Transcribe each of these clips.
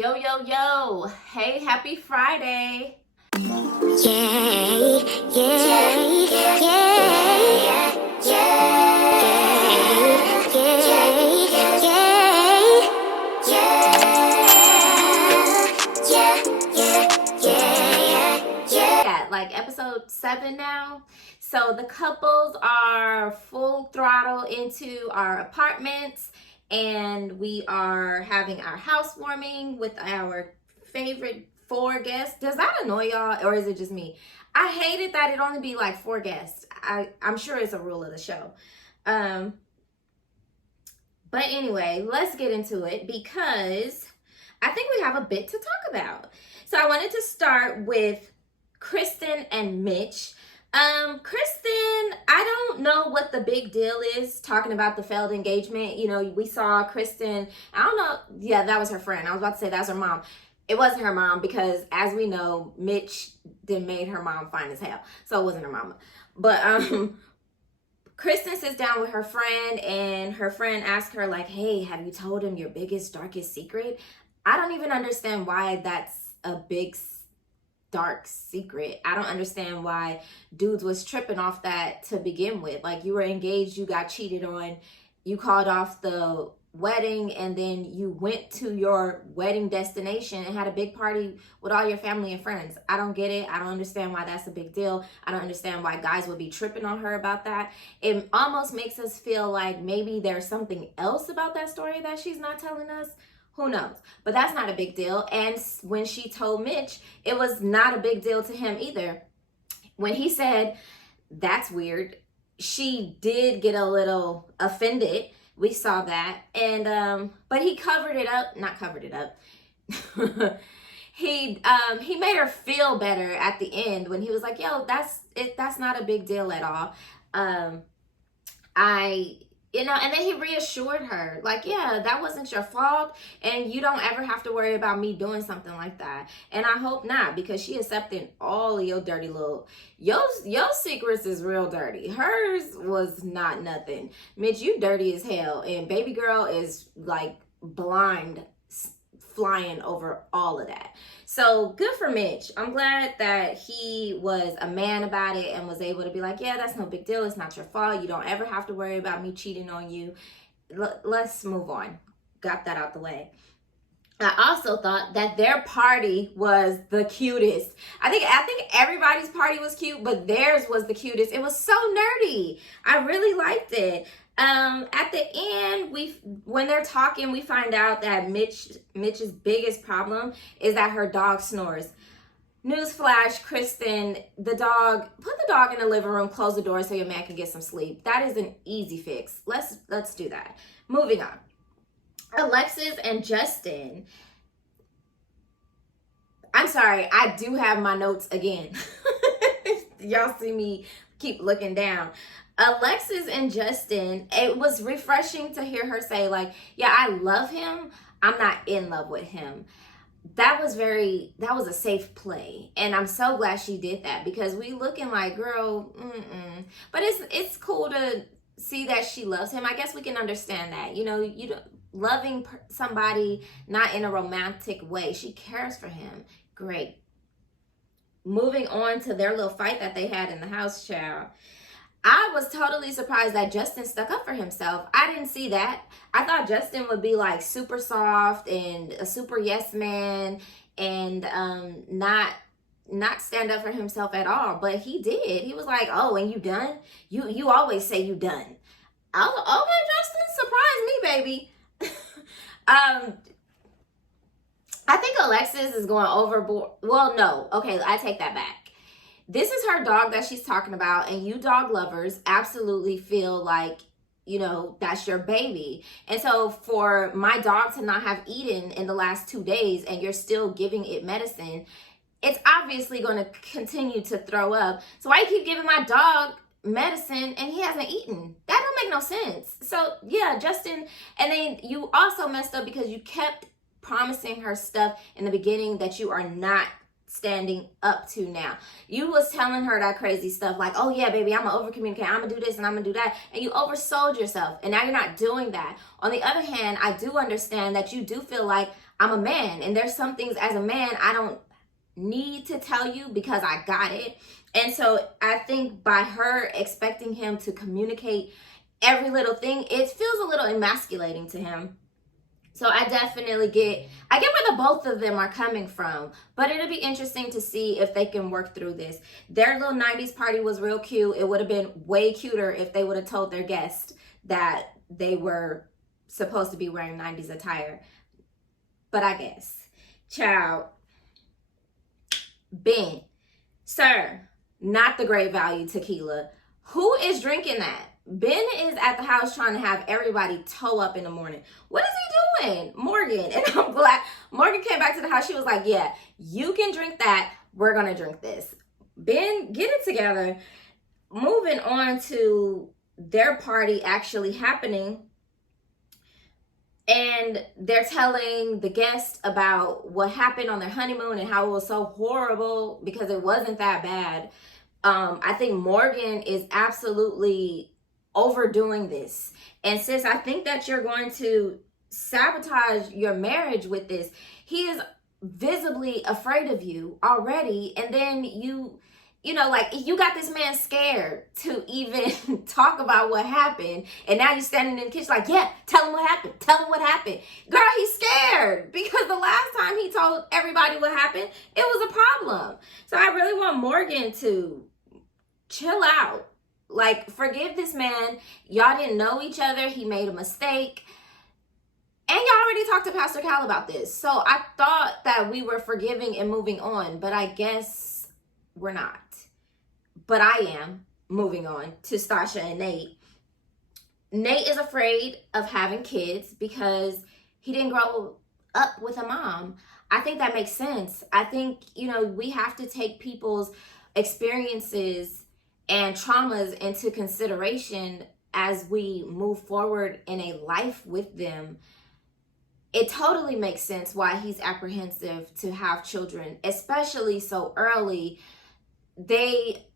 Yo, yo, yo. Hey, happy Friday. Yeah, yeah, yeah, yeah, At like episode 7 now. So the couples are full throttle into our apartments, and we are having our housewarming with our favorite 4 guests. Does that annoy y'all, or is it just me? I hated that it only be like 4 guests. I'm sure it's a rule of the show. But anyway, let's get into it because I think we have a bit to talk about. So I wanted to start with Kristen and Mitch. Kristen, I don't know what the big deal is talking about the failed engagement. You know, we saw Kristen, I don't know. Yeah, that was her friend. I was about to say that's her mom. It wasn't her mom because, as we know, Mitch then made her mom fine as hell. So it wasn't her mama. But Kristen sits down with her friend, and her friend asks her, like, hey, have you told him your biggest, darkest secret? I don't even understand why that's a big, dark secret. I don't understand why dudes was tripping off that to begin with. Like, you were engaged, you got cheated on, you called off the wedding, and then you went to your wedding destination and had a big party with all your family and friends. I don't get it. I don't understand why that's a big deal. I don't understand why guys would be tripping on her about that. It almost makes us feel like maybe there's something else about that story that she's not telling us. Who knows? But that's not a big deal. And when she told Mitch, it was not a big deal to him either. When he said, that's weird, she did get a little offended. We saw that. And but he covered it up. Not covered it up. He made her feel better at the end when he was like, yo, that's not a big deal at all. And then he reassured her, like, yeah, that wasn't your fault, and you don't ever have to worry about me doing something like that. And I hope not, because she accepted all of your dirty little, your secrets is real dirty. Hers was not nothing. Mitch, you dirty as hell, and baby girl is like blind, flying over all of that. So good for Mitch. I'm glad that he was a man about it and was able to be like, yeah, that's no big deal. It's not your fault. You don't ever have to worry about me cheating on you. Let's move on. Got that out the way. I also thought that their party was the cutest. I think everybody's party was cute, but theirs was the cutest. It was so nerdy. I really liked it. At the end, when they're talking, we find out that Mitch's biggest problem is that her dog snores. Newsflash, Kristen, put the dog in the living room, close the door so your man can get some sleep. That is an easy fix. Let's do that. Moving on. Alexis and Justin. I'm sorry, I do have my notes again. Y'all see me keep looking down. Alexis and Justin, it was refreshing to hear her say, like, yeah, I love him. I'm not in love with him. That was a safe play. And I'm so glad she did that, because we looking like, girl, But it's cool to see that she loves him. I guess we can understand that. You know, loving somebody not in a romantic way. She cares for him. Great. Moving on to their little fight that they had in the house, child. I was totally surprised that Justin stuck up for himself. I didn't see that. I thought Justin would be like super soft and a super yes man and not stand up for himself at all. But he did. He was like, oh, and you done? You always say you done. I was like, okay, Justin, surprise me, baby. I think Alexis is going overboard. Well, no. Okay, I take that back. This is her dog that she's talking about, and you dog lovers absolutely feel like, you know, that's your baby. And so for my dog to not have eaten in the last 2 days and you're still giving it medicine, it's obviously going to continue to throw up. So why you keep giving my dog medicine and he hasn't eaten? That don't make no sense. So yeah, Justin, and then you also messed up because you kept promising her stuff in the beginning that you are not standing up to now. You was telling her that crazy stuff like, oh yeah, baby, I'm gonna over communicate, I'm gonna do this and I'm gonna do that, and you oversold yourself, and now you're not doing that. On the other hand, I do understand that you do feel like I'm a man, and there's some things as a man I don't need to tell you because I got it. And so I think by her expecting him to communicate every little thing, it feels a little emasculating to him. So I definitely get where the both of them are coming from, but it'll be interesting to see if they can work through this. Their little 90s party was real cute. It would have been way cuter if they would have told their guest that they were supposed to be wearing 90s attire. But I guess. Child. Ben. Sir, not the Great Value tequila. Who is drinking that? Ben is at the house trying to have everybody toe up in the morning. What is he doing? Morgan. And I'm glad Morgan came back to the house. She was like, yeah, you can drink that. We're going to drink this. Ben, get it together. Moving on to their party actually happening. And they're telling the guest about what happened on their honeymoon and how it was so horrible because it wasn't that bad. I think Morgan is absolutely overdoing this. And sis, I think that you're going to sabotage your marriage with this. He is visibly afraid of you already. And then you like you got this man scared to even talk about what happened. And now you're standing in the kitchen like, yeah, tell him what happened. Tell him what happened. Girl, he's scared because the last time he told everybody what happened, it was a problem. So I really want Morgan to chill out. Like, forgive this man. Y'all didn't know each other. He made a mistake. And y'all already talked to Pastor Cal about this. So I thought that we were forgiving and moving on, but I guess we're not. But I am moving on to Stasha and Nate. Nate is afraid of having kids because he didn't grow up with a mom. I think that makes sense. I think, we have to take people's experiences and traumas into consideration as we move forward in a life with them. It totally makes sense why he's apprehensive to have children, especially so early. They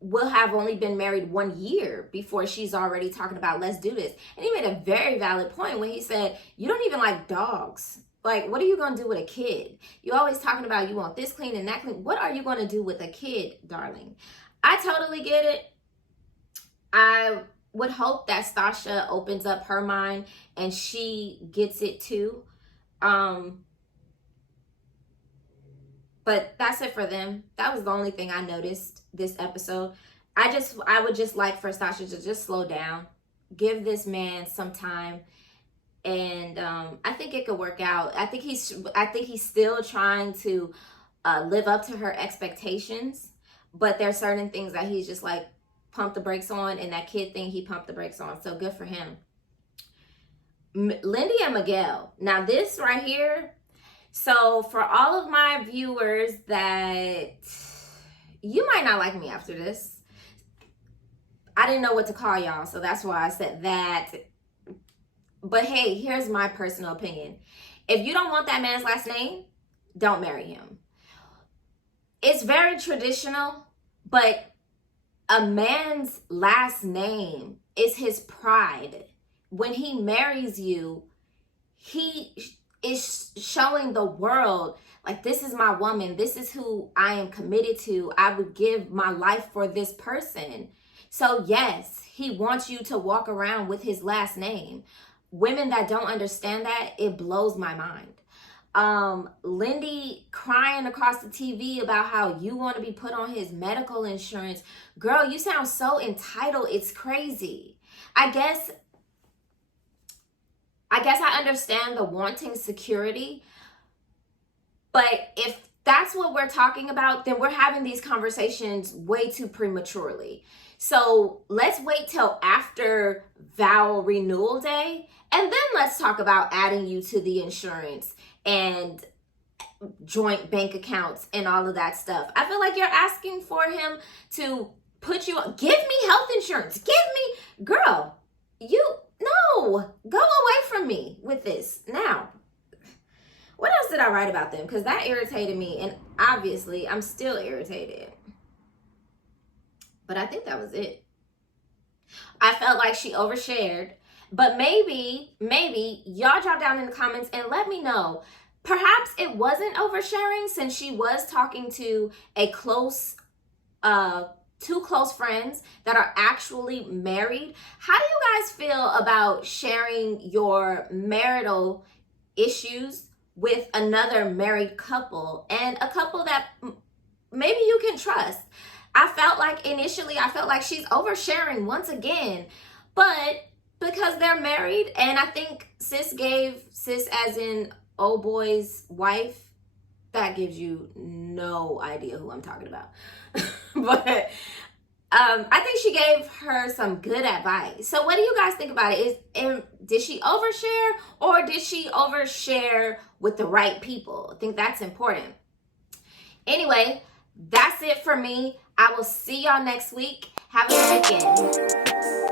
will have only been married 1 year before she's already talking about, let's do this. And he made a very valid point when he said, you don't even like dogs. Like, what are you going to do with a kid? You're always talking about you want this clean and that clean. What are you going to do with a kid, darling? I totally get it. I would hope that Stasha opens up her mind and she gets it too. But that's it for them. That was the only thing I noticed this episode. I would just like for Stasha to just slow down, give this man some time, and I think it could work out. I think he's still trying to live up to her expectations, but there's certain things that he's just like pumped the brakes on, and that kid thing he pumped the brakes on. So good for him. Lindy and Miguel. Now this right here. So for all of my viewers that you might not like me after this, I didn't know what to call y'all, so that's why I said that. But hey, here's my personal opinion. If you don't want that man's last name, don't marry him. It's very traditional, but a man's last name is his pride. When he marries you, he is showing the world, like, this is my woman. This is who I am committed to. I would give my life for this person. So yes, he wants you to walk around with his last name. Women that don't understand that, it blows my mind. Lindy crying across the TV about how you want to be put on his medical insurance. Girl, you sound so entitled. It's crazy. I guess I understand the wanting security, but if that's what we're talking about, then we're having these conversations way too prematurely. So let's wait till after vow renewal day, and then let's talk about adding you to the insurance and joint bank accounts and all of that stuff. I feel like you're asking for him to put you on. Give me health insurance. Girl, no, go away from me with this. Now, what else did I write about them? Because that irritated me, and obviously I'm still irritated. But I think that was it. I felt like she overshared. But maybe y'all drop down in the comments and let me know. Perhaps it wasn't oversharing since she was talking to a close, two close friends that are actually married. How do you guys feel about sharing your marital issues with another married couple and a couple that maybe you can trust? I felt like she's oversharing once again, but because they're married, and I think sis as in old boy's wife, that gives you no idea who I'm talking about. But I think she gave her some good advice. So what do you guys think about it? Did she overshare, or did she overshare with the right people? I think that's important. Anyway, that's it for me. I will see y'all next week. Have a good weekend.